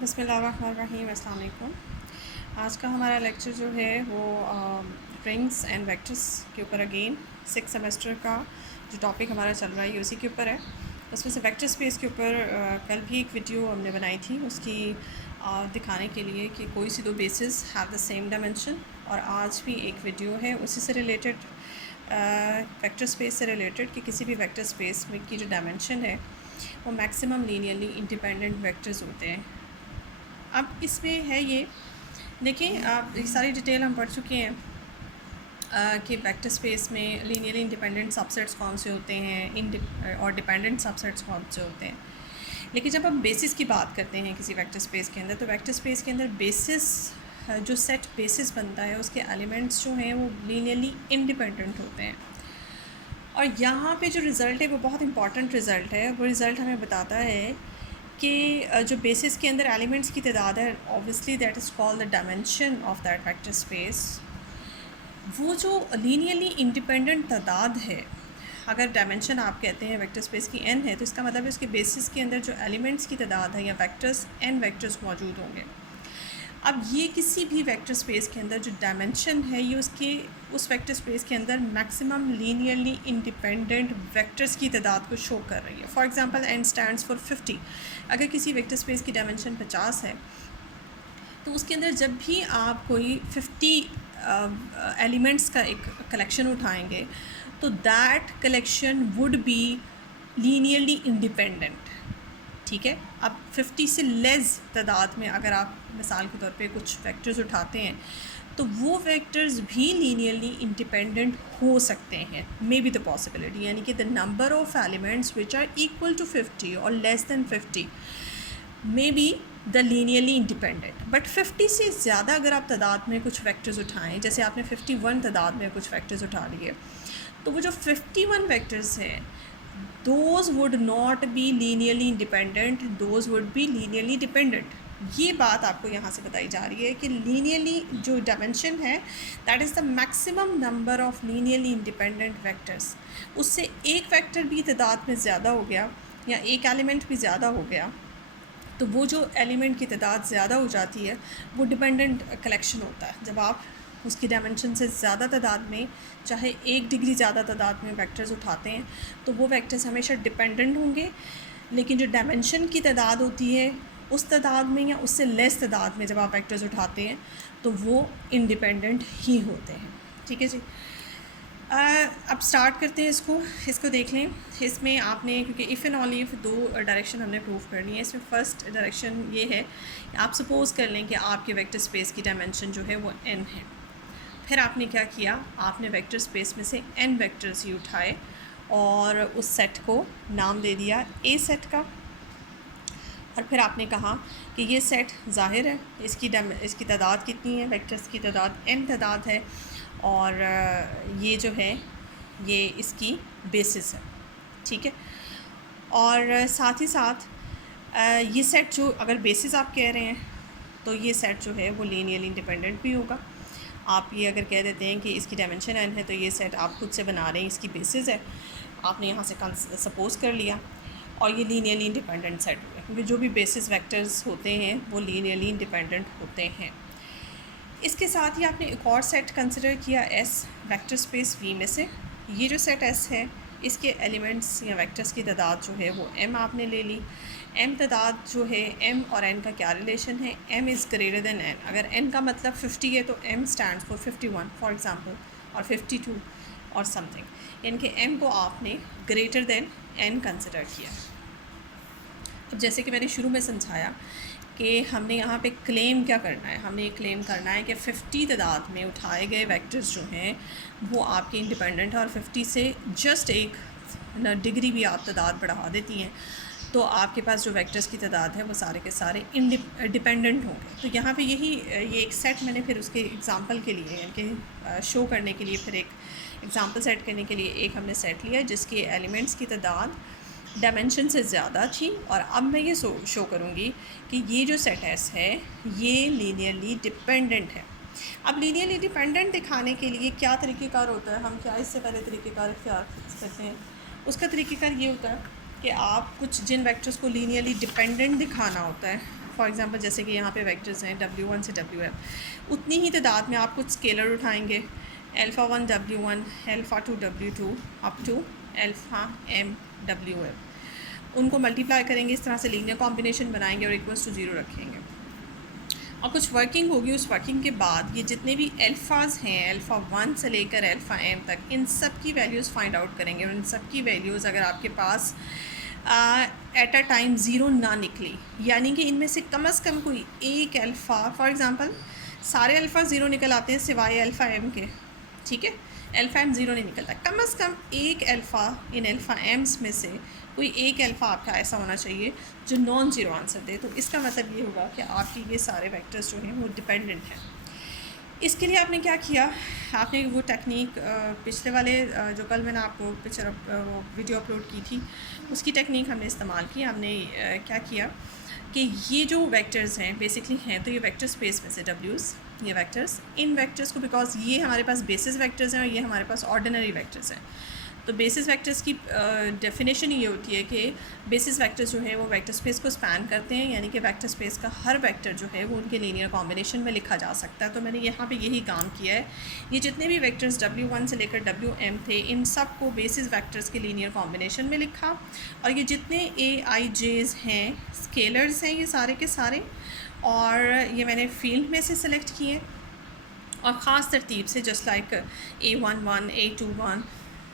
बिस्मिल्लाहिर्रहमानिर्रहीम, अस्सलाम वालेकुम। आज का हमारा लेक्चर जो है वो रिंग्स एंड वेक्टर्स के ऊपर अगेन 6 सेमेस्टर का जो टॉपिक हमारा चल रहा है उसी के ऊपर है। उसमें से वेक्टर स्पेस के ऊपर कल भी एक वीडियो हमने बनाई थी उसकी दिखाने के लिए कि कोई सी दो basis have the same dimension, और आज भी एक वीडियो है उसी से रिलेटेड, वेक्टर स्पेस से रिलेटेड, कि किसी भी वेक्टर स्पेस में की जो डायमेंशन है वो मैक्सिमम लीनियरली इंडिपेंडेंट वेक्टर्स होते हैं। अब इसमें है ये देखिए, आप ये सारी डिटेल हम पढ़ चुके हैं कि वेक्टर स्पेस में लीनियरली इंडिपेंडेंट सबसेट्स कौन से होते हैं और डिपेंडेंट सबसेट्स कौन से होते हैं। लेकिन जब हम बेसिस की बात करते हैं किसी वेक्टर स्पेस के अंदर, तो वेक्टर स्पेस के अंदर बेसिस जो सेट बेसिस बनता है उसके एलिमेंट्स जो हैं वो लीनियरली इंडिपेंडेंट होते हैं। और यहाँ पे जो रिज़ल्ट है वो बहुत इंपॉर्टेंट रिज़ल्ट है। वो रिज़ल्ट हमें बताता है कि जो बेसिस के अंदर एलिमेंट्स की तादाद है, obviously that is called the dimension of that vector space. वो जो लीनियरली इंडिपेंडेंट तादाद है, अगर डायमेंशन आप कहते हैं वेक्टर स्पेस की n है, तो इसका मतलब है उसके बेसिस के अंदर जो एलिमेंट्स की तादाद है या वेक्टर्स n वेक्टर्स मौजूद होंगे। अब ये किसी भी वेक्टर स्पेस के अंदर जो डायमेंशन है ये उस वेक्टर स्पेस के अंदर मैक्सिमम लीनियरली इंडिपेंडेंट वेक्टर्स की तादाद को शो कर रही है। For example n stands for 50। अगर किसी वेक्टर स्पेस की डायमेंशन 50 है तो उसके अंदर जब भी आप कोई 50 एलिमेंट्स का एक कलेक्शन उठाएंगे तो that collection would be linearly independent. ठीक है, अब 50 से लेस तादाद में अगर आप मिसाल के तौर पे कुछ वेक्टर्स उठाते हैं तो वो वेक्टर्स भी लीनियरली इंडिपेंडेंट हो सकते हैं। मे बी द पॉसिबिलिटी, यानी कि the number of elements which are equal to 50 और less than 50 may be the linearly independent. But 50 से ज़्यादा अगर आप तादाद में कुछ वेक्टर्स उठाएं, जैसे आपने 51 तादाद में कुछ वेक्टर्स उठा लिए, तो वो जो 51 वेक्टर्स हैं those would not be linearly independent, those would be linearly dependent। ये बात आपको यहाँ से बताई जा रही है कि लीनियरली जो डायमेंशन है that is the maximum number of linearly independent vectors. उससे एक वेक्टर भी तादाद में ज़्यादा हो गया या एक एलिमेंट भी ज़्यादा हो गया तो वो जो एलिमेंट की तादाद ज़्यादा हो जाती है वो डिपेंडेंट कलेक्शन होता है। जब आप उसकी डायमेंशन से ज़्यादा तादाद में, चाहे 1 डिग्री ज़्यादा तादाद में वेक्टर्स उठाते हैं तो वो वेक्टर्स हमेशा डिपेंडेंट होंगे, लेकिन जो डायमेंशन की तादाद होती है उस तादाद में या उससे लेस तादाद में जब आप वेक्टर्स उठाते हैं तो वो इंडिपेंडेंट ही होते हैं। ठीक है जी, अब स्टार्ट करते हैं इसको देख लें। इसमें आपने, क्योंकि if and only if 2 direction हमने प्रूव करनी है। इसमें फ़र्स्ट डायरेक्शन ये है, आप सपोज़ कर लें कि आपके वेक्टर स्पेस की डायमेंशन जो है वो n है। फिर आपने क्या किया, आपने वेक्टर स्पेस में से n वेक्टर्स ही उठाए और उस सेट को नाम दे दिया A सेट का। और फिर आपने कहा कि ये सेट ज़ाहिर है इसकी तादाद कितनी है, वेक्टर्स की तादाद n तादाद है, और ये जो है ये इसकी बेसिस है। ठीक है, और साथ ही साथ ये सेट जो, अगर बेसिस आप कह रहे हैं तो ये सेट जो है वो लीनियरली इंडिपेंडेंट भी होगा। आप ये अगर कह देते हैं कि इसकी डायमेंशन n है तो ये सेट आप खुद से बना रहे हैं, इसकी बेसिस है, आपने यहाँ से सपोज़ कर लिया और ये लीनियरली इंडिपेंडेंट सेट हुए, क्योंकि जो भी बेसिस वेक्टर्स होते हैं वो लीनियरली इंडिपेंडेंट होते हैं। इसके साथ ही आपने एक और सेट कंसिडर किया S वेक्टर स्पेस V में से। ये जो सेट S है इसके एलिमेंट्स या वेक्टर्स की तादाद जो है वो m आपने ले ली। m तादाद जो है, m और n का क्या रिलेशन है, m is greater than n। अगर n का मतलब 50 है तो m stands for 51 for example, और 52 और समथिंग, यानी कि m को आपने ग्रेटर दैन n कंसिडर किया। अब जैसे कि मैंने शुरू में समझाया कि हमने यहाँ पे क्लेम क्या करना है, हमने ये क्लेम करना है कि 50 तादाद में उठाए गए वेक्टर्स जो हैं वो आपके इंडिपेंडेंट है, और 50 से जस्ट एक डिग्री भी आप तादाद बढ़ा देती हैं तो आपके पास जो वेक्टर्स की तादाद है वो सारे के सारे डिपेंडेंट होंगे। तो यहाँ पे ये एक सेट मैंने फिर उसके एग्ज़ाम्पल के लिए, यानी कि शो करने के लिए, फिर एक एग्ज़ाम्पल सेट करने के लिए एक हमने सेट लिया जिसके एलिमेंट्स की तादाद डायमेंशन से ज़्यादा थी। और अब मैं ये शो करूँगी कि ये जो सेट S है ये लीनियरली डिपेंडेंट है। अब लीनियरली डिपेंडेंट दिखाने के लिए क्या तरीक़ेकार होता है, हम क्या इससे पहले तरीक़ेकार इख्तियार करते हैं। उसका तरीक़ेकार ये होता है कि आप कुछ जिन वेक्टर्स को लीनियरली डिपेंडेंट दिखाना होता है फॉर एग्ज़ाम्पल जैसे कि यहाँ पे वेक्टर्स हैं W1 से WM, उतनी ही तादाद में आप कुछ स्केलर उठाएंगे, alpha 1 W1, alpha 2 W2 up to alpha M WM, उनको मल्टीप्लाई करेंगे, इस तरह से लीनियर कॉम्बिनेशन बनाएंगे और इक्वल्स टू 0 रखेंगे और कुछ वर्किंग होगी। उस वर्किंग के बाद ये जितने भी अल्फ़ाज हैं, अल्फ़ा 1 से लेकर अल्फ़ा M तक, इन सब की वैल्यूज़ फाइंड आउट करेंगे और इन सब की वैल्यूज़ अगर आपके पास एट अ टाइम ज़ीरो ना निकली, यानी कि इनमें से कम से कम कोई एक अल्फ़ा, फॉर एग्ज़ाम्पल सारे अल्फ़ा ज़ीरो निकल आते हैं सिवाय अल्फ़ा M के, ठीक है, अल्फ़ा M ज़ीरो नहीं निकलता, कम से कम एक अल्फ़ा इन अल्फ़ा एम्स में से कोई एक अल्फ़ा आपका ऐसा होना चाहिए जो नॉन ज़ीरो आंसर दे। तो इसका मतलब ये होगा कि आपकी ये सारे वेक्टर्स जो हैं वो डिपेंडेंट हैं। इसके लिए आपने क्या किया, आपने वो टेक्निक पिछले वाले जो कल मैंने आपको पिक्चर वो वीडियो अपलोड की थी, उसकी टेक्निक हमने इस्तेमाल की। हमने क्या किया कि ये जो वेक्टर्स हैं बेसिकली हैं तो ये वेक्टर स्पेस में से W's, ये वेक्टर्स, इन वेक्टर्स को, बिकॉज ये हमारे पास बेसिस वेक्टर्स हैं और ये हमारे पास ऑर्डिनरी वेक्टर्स हैं, तो बेसिस वेक्टर्स की डेफिनेशन ये होती है कि बेसिस वेक्टर्स जो है वो वेक्टर स्पेस को स्पैन करते हैं, यानी कि वेक्टर स्पेस का हर वेक्टर जो है वो उनके लीनियर कॉम्बिनेशन में लिखा जा सकता है। तो मैंने यहाँ पे यही काम किया है, ये जितने भी वेक्टर्स W1 से लेकर WM थे इन सब को बेसिस वेक्टर्स के लीनियर कॉम्बिनेशन में लिखा, और ये जितने AIJs हैं स्केलर्स हैं ये सारे के सारे, और ये मैंने फील्ड में से सिलेक्ट किए और ख़ास तरतीब से, just like A11, A21,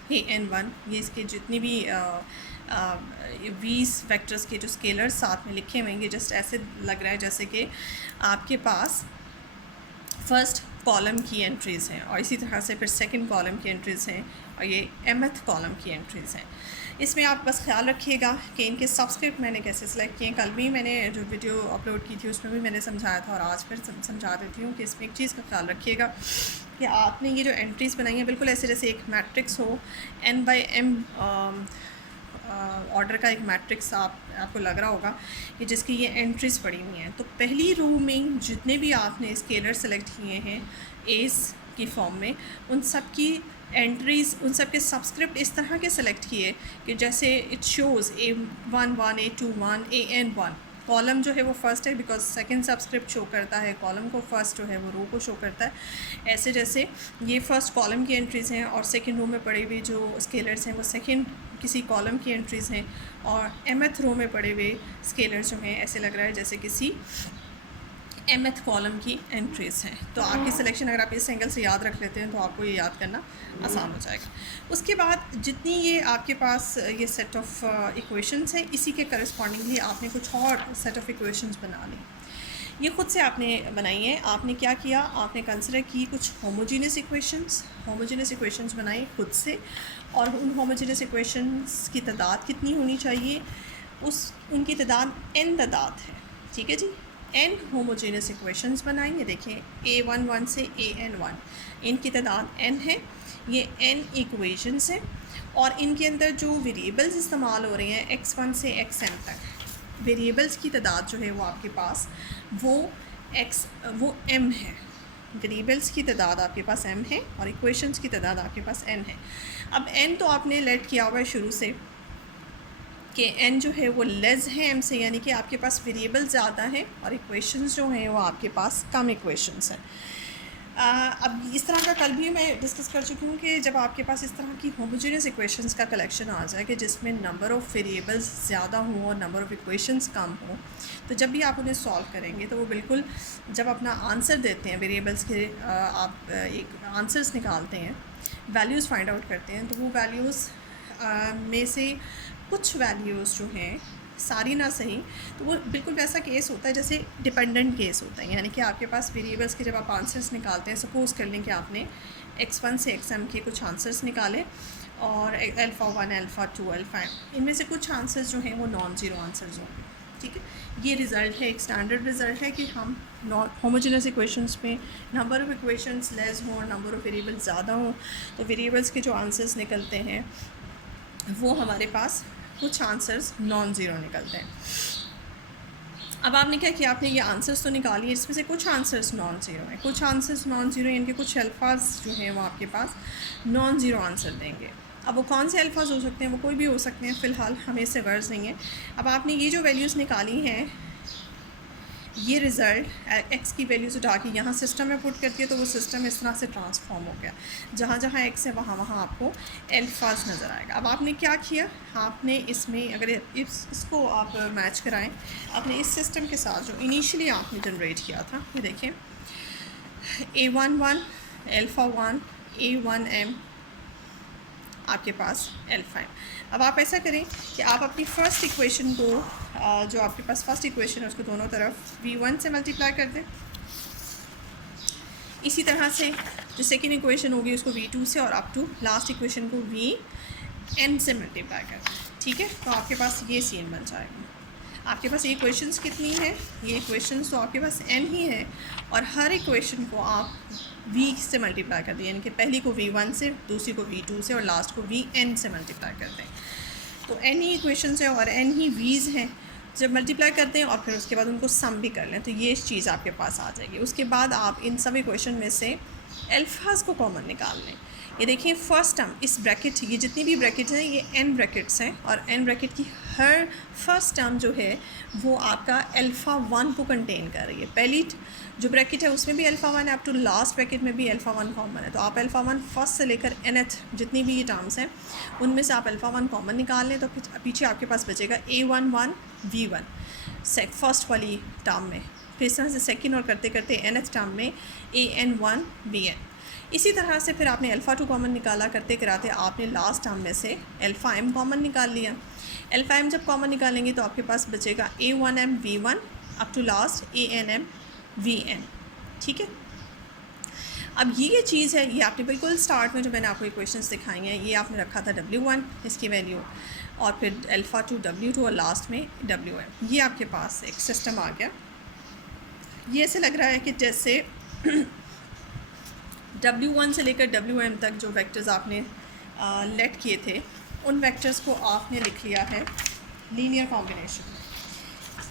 AN1, ये इसके जितनी भी 20 वेक्टर्स के जो स्केलर्स साथ में लिखे हुए हैं, ये जस्ट ऐसे लग रहा है जैसे कि आपके पास फर्स्ट कॉलम की एंट्रीज़ हैं और इसी तरह से फिर सेकंड कॉलम की एंट्रीज़ हैं और ये mth कॉलम की एंट्रीज़ हैं। इसमें आप बस ख्याल रखिएगा कि इनके सबस्क्रिप्ट मैंने कैसे सिलेक्ट किए। कल भी मैंने जो वीडियो अपलोड की थी उसमें भी मैंने समझाया था और आज फिर समझा देती हूँ कि इसमें एक चीज़ का ख्याल रखिएगा कि आपने ये जो एंट्रीज़ बनाई हैं बिल्कुल ऐसे जैसे एक मैट्रिक्स हो, N/M ऑर्डर का एक मैट्रिक्स आपको लग रहा होगा कि जिसकी ये एंट्रीज़ पड़ी हुई हैं। तो पहली रो में जितने भी आपने स्केलर सेलेक्ट किए हैं एस की फॉर्म में, उन सब की एंट्रीज़, उन सब के सबस्क्रिप्ट इस तरह के सेलेक्ट किए कि जैसे it shows A11, A21, AN1, column जो है वो फर्स्ट है बिकॉज सेकंड सबस्क्रिप्ट शो करता है कॉलम को, फर्स्ट जो है वो रो को शो करता है। ऐसे जैसे ये फर्स्ट कॉलम की एंट्रीज़ हैं और सेकंड रो में पड़े हुए जो स्केलर्स हैं वो सेकंड किसी कॉलम की एंट्रीज़ हैं, और mth रो में पड़े हुए स्केलर्स जो हैं ऐसे लग रहा है जैसे किसी mth कॉलम की एंट्रीज़ हैं। तो आपकी सिलेक्शन अगर आप इस एंगल से याद रख लेते हैं तो आपको ये याद करना आसान हो जाएगा। उसके बाद जितनी ये आपके पास ये सेट ऑफ इक्वेशंस हैं, इसी के करस्पॉन्डिंगली आपने कुछ और सेट ऑफ इक्वेशंस बना ली। ये ख़ुद से आपने बनाई है। आपने क्या किया, आपने कंसिडर की कुछ होमोजीनियस इक्वेशंस बनाई खुद से, और उन होमोजीनियस इक्वेशंस की तादाद कितनी होनी चाहिए, उनकी तादाद n तादाद है, ठीक है जी। n होमोजीनियस इक्वेशंस बनाई, ये देखें A11 से AN1, इनकी तादाद n है, ये n इक्वेशंस हैं, और इनके अंदर जो वेरिएबल्स इस्तेमाल हो रहे हैं x1 से xm तक, वेरिएबल्स की तादाद जो है वो आपके पास वो m है। वेरिएबल्स की तादाद आपके पास m है और इक्वेशंस की तादाद आपके पास n है। अब n तो आपने लेट किया हुआ है शुरू से कि n जो है वो लेस है m से, यानी कि आपके पास वेरिएबल ज़्यादा हैं और इक्वेशंस जो हैं वो आपके पास कम इक्वेशंस हैं। अब इस तरह का कल भी मैं डिस्कस कर चुकी हूँ कि जब आपके पास इस तरह की होमोजेनियस इक्वेशंस का कलेक्शन आ जाए कि जिसमें नंबर ऑफ़ वेरिएबल्स ज़्यादा हों और नंबर ऑफ़ इक्वेशंस कम हों, तो जब भी आप उन्हें सॉल्व करेंगे तो वो बिल्कुल जब अपना आंसर देते हैं वेरिएबल्स के, आप एक आंसर्स निकालते हैं, वैल्यूज़ फाइंड आउट करते हैं, तो वो वैल्यूज़ में से कुछ वैल्यूज़ जो हैं सारी ना सही, तो वो बिल्कुल वैसा केस होता है जैसे डिपेंडेंट केस होता है। यानी कि आपके पास वेरिएबल्स के जब आप आंसर्स निकालते हैं, सपोज़ कर लें कि आपने x1 से xm के कुछ आंसर्स निकाले और अल्फ़ा 1, अल्फ़ा 2, अल्फ़ा m, इनमें से कुछ आंसर्स जो हैं वो नॉन ज़ीरो आंसर्स होंगे, ठीक है। ये रिज़ल्ट है, एक स्टैंडर्ड रिज़ल्ट है कि हम नॉन होमोजेनियस इक्वेशंस में नंबर ऑफ़ इक्वेशंस लेस हों और नंबर ऑफ़ वेरिएबल्स ज़्यादा हों, तो वेरिएबल्स के जो आंसर्स निकलते हैं वो हमारे पास कुछ आंसर्स नॉन ज़ीरो निकलते हैं। अब आपने क्या किया, आपने ये आंसर्स तो निकालिए, इसमें से कुछ आंसर्स नॉन ज़ीरो हैं, कुछ आंसर्स नॉन ज़ीरो हैं, इनके कुछ अल्फाज जो हैं वो आपके पास नॉन ज़ीरो आंसर देंगे। अब वो कौन से अल्फाज हो सकते हैं, वो कोई भी हो सकते हैं, फ़िलहाल हमें इससे गर्ज़ नहीं है। अब आपने ये जो वैल्यूज़ निकाली हैं ये रिज़ल्ट एक्स की वैल्यूज़ उठा के यहाँ सिस्टम में पुट करती है तो वो सिस्टम इस तरह से ट्रांसफॉर्म हो गया, जहाँ जहाँ एक्स है वहाँ वहाँ आपको अल्फ़ाज नज़र आएगा। अब आपने क्या किया, आपने इसमें अगर इसको आप मैच कराएं आपने इस सिस्टम के साथ जो इनिशियली आपने जनरेट किया था, ये देखें A11 अल्फ़ा 1 A1M आपके पास अल्फ़ा है। अब आप ऐसा करें कि आप अपनी फ़र्स्ट इक्वेशन को जो आपके पास फर्स्ट इक्वेशन है उसको दोनों तरफ V1 से मल्टीप्लाई कर दें। इसी तरह से जो सेकेंड इक्वेशन होगी उसको V2 से और अप टू लास्ट इक्वेशन को Vn से मल्टीप्लाई कर दें। ठीक है, तो आपके पास ये सीन बन जाएगा। आपके पास ये इक्वेशंस कितनी हैं, ये इक्वेशंस तो आपके पास n ही है और हर इक्वेशन को आप v से मल्टीप्लाई कर दें, यानी कि पहली को v1 से, दूसरी को v2 से और लास्ट को vn से मल्टीप्लाई कर दें। तो n ही इक्वेशंस है और n ही v's हैं। जब मल्टीप्लाई करते हैं और फिर उसके बाद उनको सम भी कर लें तो ये चीज़ आपके पास आ जाएगी। उसके बाद आप इन सब इक्वेशन में से अल्फ़ाज को कॉमन निकाल लें। ये देखिए फर्स्ट टर्म इस ब्रैकेट, ये जितनी भी ब्रैकेट्स हैं ये n ब्रैकेट्स हैं और n ब्रैकेट की हर फर्स्ट टर्म जो है वो आपका अल्फ़ा 1 को कंटेन कर रही है। पहली जो ब्रैकेट है उसमें भी अल्फ़ा 1 है, अप टू लास्ट ब्रैकेट में भी अल्फ़ा 1 कॉमन है। तो आप अल्फ़ा 1 फर्स्ट से लेकर nth जितनी भी ये टर्म्स हैं उनमें से आप अल्फ़ा 1 कॉमन निकाल लें तो फिर पीछे आपके पास बचेगा A11 V1 फर्स्ट वाली टर्म में, फिर इस तरह से सेकेंड और करते करते nth टर्म में AN1 Vn। इसी तरह से फिर आपने अल्फ़ा 2 कॉमन निकाला, करते कराते आपने लास्ट टर्म में से अल्फ़ा m कॉमन निकाल लिया। अल्फ़ा m जब कॉमन निकालेंगे तो आपके पास बचेगा A1m V1 up to last ANM Vn। ठीक है, अब ये चीज़ है, ये आपने बिल्कुल स्टार्ट में जो मैंने आपको इक्वेशंस दिखाई हैं ये आपने रखा था W1 इसकी वैल्यू और फिर अल्फ़ा 2 W2 और लास्ट में Wm। ये आपके पास एक सिस्टम आ गया। ये ऐसे लग रहा है कि जैसे W1 से लेकर Wm तक जो वेक्टर्स आपने लेट किए थे उन वेक्टर्स को आपने लिख लिया है लीनियर कॉम्बिनेशन।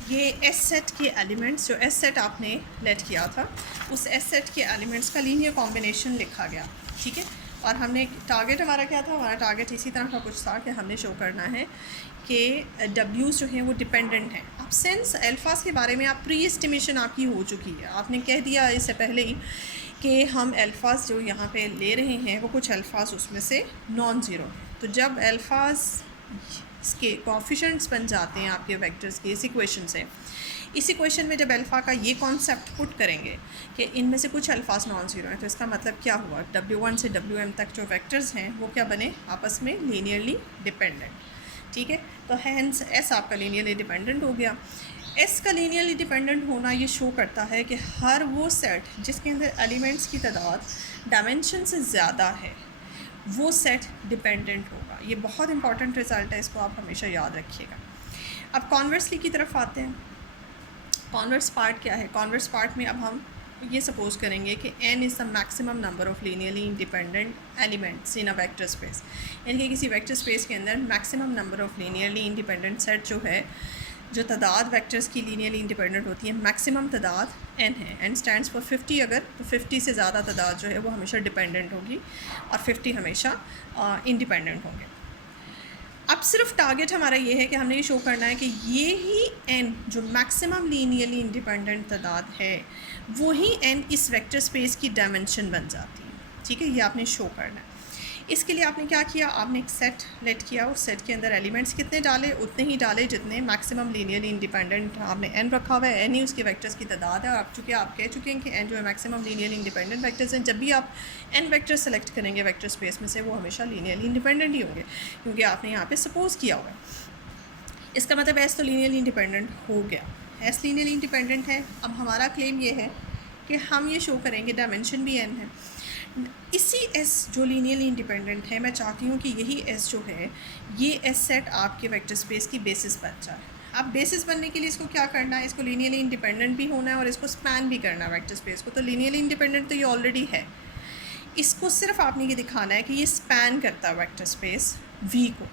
ये एस सेट के एलिमेंट्स, जो एस सेट आपने लेट किया था उस एस सेट के एलिमेंट्स का लीनियर कॉम्बिनेशन लिखा गया। ठीक है, और हमने टारगेट हमारा क्या था, हमारा टारगेट इसी तरह का कुछ था कि हमने शो करना है कि डब्ल्यूज़ जो हैं वो डिपेंडेंट हैं। अब सिंस अल्फ़ाज के बारे में आप प्री एस्टिमेशन आपकी हो चुकी है, आपने कह दिया इससे पहले ही कि हम अल्फ़ाज जो यहाँ पे ले रहे हैं वो कुछ अल्फ़ाज उसमें से नॉन ज़ीरो हैं। तो जब अल्फ़ाज इसके कोएफिशिएंट्स बन जाते हैं आपके वेक्टर्स के इस इक्वेशन से, इस इक्वेशन में जब अल्फ़ा का ये कॉन्सेप्ट पुट करेंगे कि इनमें से कुछ अल्फ़ाज नॉन ज़ीरो हैं तो इसका मतलब क्या हुआ, W1 से Wm तक जो वेक्टर्स हैं वो क्या बने, आपस में लीनियरली डिपेंडेंट। ठीक है, तो हैंस एस आपका लीनियरली डिपेंडेंट हो गया। एस का लीनियरली डिपेंडेंट होना ये शो करता है कि हर वो सेट जिसके अंदर एलिमेंट्स की तादाद डायमेंशन से ज़्यादा है वो सेट डिपेंडेंट होगा। ये बहुत इंपॉर्टेंट रिज़ल्ट है, इसको आप हमेशा याद रखिएगा। अब कॉन्वर्सली की तरफ आते हैं। कॉन्वर्स पार्ट क्या है, कॉन्वर्स पार्ट में अब हम ये सपोज करेंगे कि n is the maximum number of linearly independent elements in a vector space, यानी कि किसी वेक्टर स्पेस के अंदर maximum number of linearly independent set जो है, जो तादाद वेक्टर्स की लीनियरली इंडिपेंडेंट होती है, मैक्सिमम तादाद n है। n स्टैंड्स फॉर 50, अगर तो 50 से ज़्यादा तादाद जो है वो हमेशा डिपेंडेंट होगी और 50 हमेशा इंडिपेंडेंट होंगे। अब सिर्फ टारगेट हमारा ये है कि हमने ये शो करना है कि ये ही n जो मैक्सिमम लीनियरली इंडिपेंडेंट तादाद है वो ही n इस वेक्टर स्पेस की डायमेंशन बन जाती है। ठीक है, ये आपने शो करना है। इसके लिए आपने क्या किया, आपने एक सेट लेट किया, उस सेट के अंदर एलिमेंट्स कितने डाले, उतने ही डाले जितने मैक्सिमम लीनियरली इंडिपेंडेंट आपने n रखा हुआ है। n ही उसके वेक्टर्स की तादाद है और अब चूँकि आप कह चुके हैं कि n जो है मैक्सिमम लीनियरली इंडिपेंडेंट वेक्टर्स हैं, जब भी आप n वेक्टर सेलेक्ट करेंगे वेक्टर स्पेस में से वो हमेशा लीनियरली इंडिपेंडेंट ही होंगे क्योंकि आपने यहाँ पर सपोज किया हुआ है। इसका मतलब एस तो लीनियरली इंडिपेंडेंट हो गया, एस लीनियरली इंडिपेंडेंट है। अब हमारा क्लेम ये है कि हम ये शो करेंगे डायमेंशन भी n है। इसी S जो लीनियरली इंडिपेंडेंट है, मैं चाहती हूँ कि यही S जो है ये S सेट आपके वेक्टर स्पेस की बेसिस बन जाए। अब बेसिस बनने के लिए इसको क्या करना है, इसको लीनियरली इंडिपेंडेंट भी होना है और इसको स्पैन भी करना है वेक्टर स्पेस को। तो लीनियरली इंडिपेंडेंट तो ये ऑलरेडी है, इसको सिर्फ आपने ये दिखाना है कि ये स्पैन करता है वेक्टर स्पेस V को।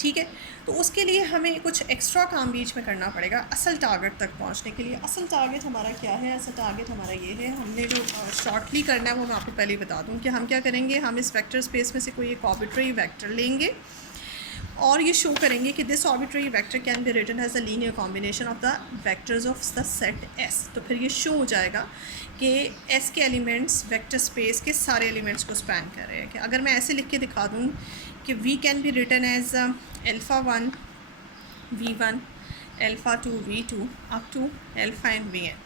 ठीक है, तो उसके लिए हमें कुछ एक्स्ट्रा काम बीच में करना पड़ेगा असल टारगेट तक पहुंचने के लिए। असल टारगेट हमारा क्या है, असल टारगेट हमारा ये है, हमने जो शॉर्टली करना है वो मैं आपको पहले ही बता दूं कि हम क्या करेंगे, हम इस वेक्टर स्पेस में से कोई एक आर्बिट्रेरी वेक्टर लेंगे और ये शो करेंगे कि this arbitrary vector can be written as the linear combination of the vectors of the set S. तो फिर ये शो हो जाएगा कि एस के एलिमेंट्स वेक्टर स्पेस के सारे एलिमेंट्स को स्पैन कर रहे हैं। कि अगर मैं ऐसे लिख के दिखा दूँ कि V can be written as alpha 1 v1 alpha 2 v2 up to alpha N vn।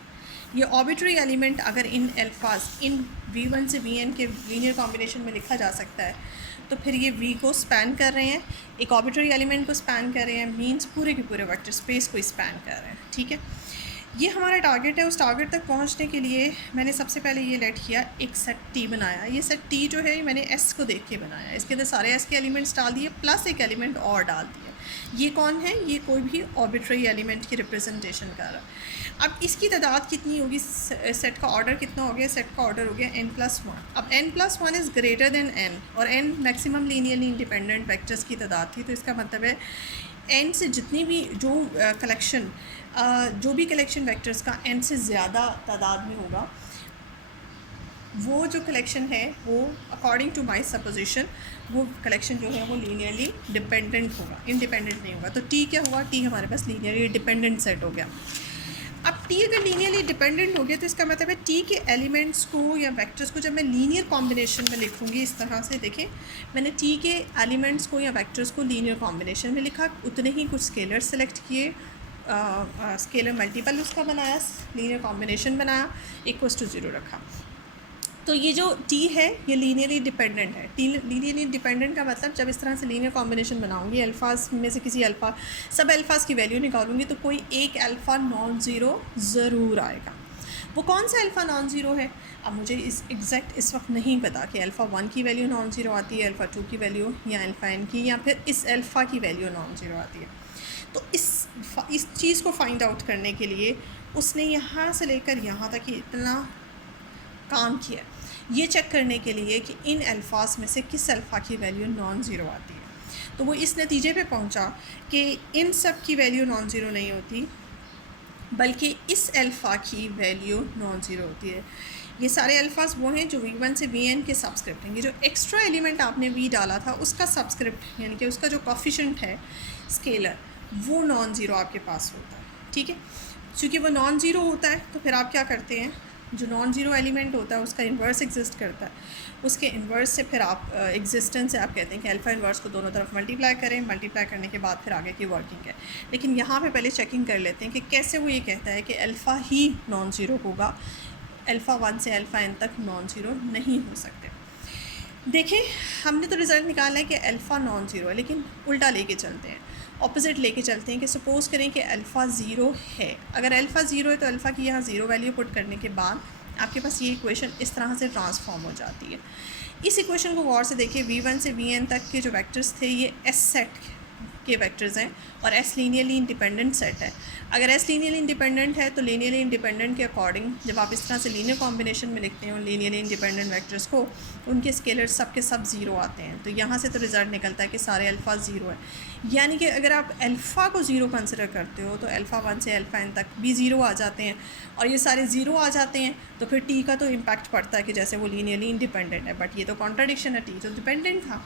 ये आर्बिट्रेरी एलिमेंट अगर इन अल्फ़ाज इन v1 से vn के लीनियर कॉम्बिनेशन में लिखा जा सकता है, तो फिर ये v को स्पैन कर रहे हैं, एक आर्बिट्रेरी एलिमेंट को स्पैन कर रहे हैं, मींस पूरे के पूरे वेक्टर स्पेस को स्पैन कर रहे हैं। ठीक है, ये हमारा टारगेट है। उस टारगेट तक पहुंचने के लिए मैंने सबसे पहले ये लेट किया, एक सेट टी बनाया। ये सेट टी जो है मैंने एस को देख के बनाया, इसके अंदर सारे एस के एलिमेंट्स डाल दिए प्लस एक एलिमेंट और डाल दिया। ये कौन है? ये कोई भी आर्बिट्रेरी एलिमेंट की रिप्रेजेंटेशन कर रहा है। अब इसकी तादाद कितनी होगी? सेट का ऑर्डर कितना हो गया? सेट का ऑर्डर हो गया n+1। अब n+1 is greater than n, और n maximum linearly independent vectors की तादाद थी। तो इसका मतलब है n से जितनी भी जो भी कलेक्शन वेक्टर्स का n से ज़्यादा तादाद में होगा, वो जो कलेक्शन है वो अकॉर्डिंग टू माई सपोजिशन वो कलेक्शन जो है वो लीनियरली डिपेंडेंट होगा, इंडिपेंडेंट नहीं होगा। तो टी क्या हुआ? टी हमारे पास लीनियरली डिपेंडेंट सेट हो गया। अब टी अगर लीनियरली डिपेंडेंट हो गया तो इसका मतलब है टी के एलिमेंट्स को या वेक्टर्स को जब मैं लीनियर कॉम्बिनेशन में लिखूंगी, इस तरह से देखें, मैंने टी के एलिमेंट्स को या वेक्टर्स को लीनियर कॉम्बिनेशन में लिखा, उतने ही कुछ स्केलर सेलेक्ट किए, स्केलर मल्टीपल उसका बनाया, लीनियर कॉम्बिनेशन बनाया, इक्वल्स टू 0 रखा। तो ये जो टी है ये लीनियरली डिपेंडेंट है। टी लीनियरली डिपेंडेंट का मतलब जब इस तरह से लीनियर कॉम्बिनेशन बनाऊंगी, अल्फ़ाज में से किसी अल्फ़ा सब अल्फ़ाज की वैल्यू निकालूंगी तो कोई एक अल्फ़ा नॉन ज़ीरो ज़रूर आएगा। वो कौन सा अल्फ़ा नॉन ज़ीरो है? अब मुझे इस वक्त नहीं पता कि अल्फ़ा 1 की वैल्यू नॉन ज़ीरो आती है, अल्फ़ा 2 की वैल्यू, या अल्फ़ा n की, या फिर इस अल्फ़ा की वैल्यू नॉन ज़ीरो आती है। तो इस चीज़ को फाइंड आउट करने के लिए उसने यहाँ से लेकर यहाँ तक ही इतना काम किया, ये चेक करने के लिए कि इन अल्फ़ाज में से किस अल्फ़ा की वैल्यू नॉन ज़ीरो आती है। तो वो इस नतीजे पे पहुंचा कि इन सब की वैल्यू नॉन ज़ीरो नहीं होती, बल्कि इस अल्फ़ा की वैल्यू नॉन ज़ीरो होती है। ये सारे अल्फ़ाज वो हैं जो v1 से vn के सबस्क्रिप्ट हैं। ये जो एक्स्ट्रा एलिमेंट आपने v डाला था उसका सबस्क्रिप्ट यानी कि उसका जो कोफिशिएंट है स्केलर, वो नॉन ज़ीरो आपके पास होता है। ठीक है, क्योंकि वो नॉन ज़ीरो होता है तो फिर आप क्या करते हैं, जो नॉन ज़ीरो एलिमेंट होता है उसका इन्वर्स एग्जिस्ट करता है, उसके इन्वर्स से फिर आप एग्जिस्टेंस से आप कहते हैं कि अल्फ़ा इन्वर्स को दोनों तरफ मल्टीप्लाई करें, मल्टीप्लाई करने के बाद फिर आगे की वर्किंग है। लेकिन यहाँ पे पहले चेकिंग कर लेते हैं कि कैसे वो ये कहता है कि अल्फ़ा ही नॉन ज़ीरो होगा, अल्फ़ा 1 से अल्फ़ा n तक नॉन ज़ीरो नहीं हो सकते। देखें, हमने तो रिज़ल्ट निकाला है कि अल्फ़ा नॉन ज़ीरो है, लेकिन उल्टा लेके चलते हैं, ऑपोजिट लेके चलते हैं कि सपोज़ करें कि अल्फ़ा ज़ीरो है। अगर अल्फ़ा ज़ीरो है तो अल्फ़ा की यहाँ ज़ीरो वैल्यू पुट करने के बाद आपके पास ये इक्वेशन इस तरह से ट्रांसफॉर्म हो जाती है। इस इक्वेशन को गौर से देखिए, v1 से vn तक के जो वेक्टर्स थे ये s सेट के वेक्टर्स हैं और s लीनियरली इंडिपेंडेंट सेट है। अगर s लीनियरली इंडिपेंडेंट है तो लीनियरली इंडिपेंडेंट के अकॉर्डिंग जब आप इस तरह से लीनियर कॉम्बिनेशन में लिखते हो लीनियरली इंडिपेंडेंट वेक्टर्स को, उनके स्केलर्स सब के सब ज़ीरो आते हैं। तो यहाँ से तो रिज़ल्ट निकलता है कि सारे अल्फ़ा ज़ीरो है। यानी कि अगर आप अल्फ़ा को ज़ीरो कंसिडर करते हो तो अल्फ़ा 1 से अल्फ़ा n तक भी ज़ीरो आ जाते हैं, और ये सारे ज़ीरो आ जाते हैं तो फिर टी का तो इम्पैक्ट पड़ता है कि जैसे वो लीनियरली इंडिपेंडेंट है, बट ये तो कॉन्ट्राडिक्शन है, टी तो डिपेंडेंट था।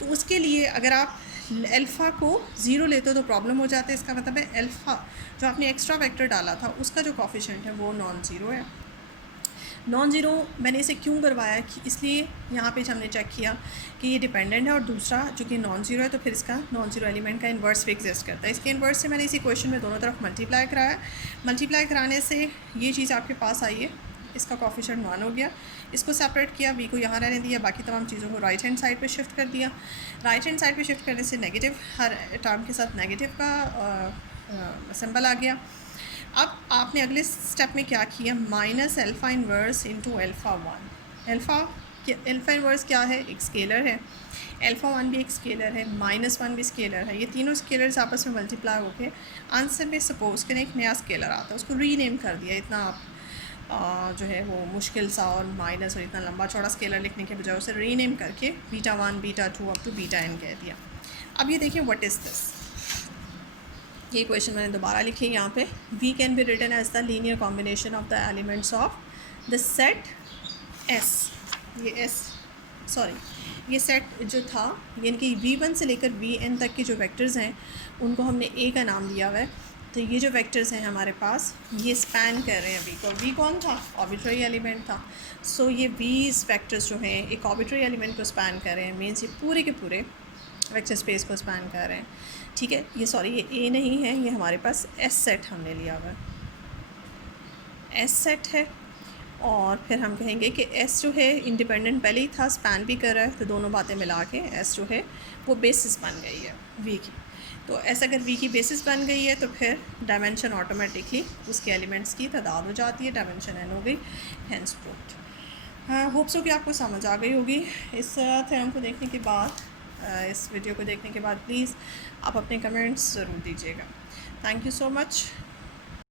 तो उसके लिए अगर आप अल्फ़ा को ज़ीरो लेते हो तो प्रॉब्लम हो जाता है। इसका मतलब है अल्फ़ा जो आपने एक्स्ट्रा वेक्टर डाला था उसका जो कोफिशिएंट है वो नॉन ज़ीरो है। नॉन ज़ीरो मैंने इसे क्यों करवाया कि इसलिए यहाँ पे हमने चेक किया कि ये डिपेंडेंट है, और दूसरा जो कि नॉन ज़ीरो है तो फिर इसका नॉन ज़ीरो एलिमेंट का इन्वर्स भी एग्जिस्ट करता है। इसके इन्वर्स से मैंने इस इक्वेशन में दोनों तरफ मल्टीप्लाई कराया। मल्टीप्लाई कराने से ये चीज़ आपके पास आई है, इसका कोफिशिएंट 1 हो गया। इसको सेपरेट किया, v को यहाँ रहने दिया, बाकी तमाम चीज़ों को राइट हैंड साइड पे शिफ्ट कर दिया। राइट हैंड साइड पे शिफ्ट करने से नेगेटिव, हर टर्म के साथ नेगेटिव का सिंबल आ गया। अब आपने अगले स्टेप में क्या किया, minus alpha inverse into alpha 1। Alpha inverse क्या है? एक स्केलर है, अल्फ़ा 1 भी एक स्केलर है, -1 भी स्केलर है। ये तीनों स्केलर्स आपस में मल्टीप्लाई होके आंसर में सपोज करें एक नया स्केलर आता है, उसको रीनेम कर दिया। इतना आप जो है वो मुश्किल सा और माइनस और इतना लंबा चौड़ा स्केलर लिखने के बजाय उसे रीनेम करके beta 1 beta 2 up to beta n कह दिया। अब ये देखिए व्हाट इज़ दिस, ये क्वेश्चन मैंने दोबारा लिखी यहाँ पे, v can be written as the linear combination of the elements of the set s। ये s ये सेट जो था, यानी कि V1 से लेकर Vn तक के जो वेक्टर्स हैं उनको हमने ए का नाम दिया हुआ है। तो ये जो वेक्टर्स हैं हमारे पास, ये स्पैन कर रहे हैं वी को। वी कौन था? आर्बिट्रेरी एलिमेंट था। सो ये वीज वेक्टर्स जो हैं एक आर्बिट्रेरी एलिमेंट को स्पैन कर रहे हैं, मीन्स ये पूरे के पूरे वेक्टर स्पेस को स्पैन कर रहे हैं। ठीक है, ये ए नहीं है, ये हमारे पास एस सेट हमने लिया हुआ है, एस सेट है। और फिर हम कहेंगे कि एस जो है इंडिपेंडेंट पहले ही था, स्पैन भी कर रहा है, तो दोनों बातें मिला के एस जो है वो बेसिस बन गई है वी की। तो ऐसा अगर वी की बेसिस बन गई है तो फिर डायमेंशन ऑटोमेटिकली उसके एलिमेंट्स की तादाद हो जाती है, डायमेंशन एन हो गई, हैंस प्रूव्ड। हाँ, होप सो कि आपको समझ आ गई होगी। इस थ्योरम को देखने के बाद, इस वीडियो को देखने के बाद प्लीज़ आप अपने कमेंट्स ज़रूर दीजिएगा। Thank you so much.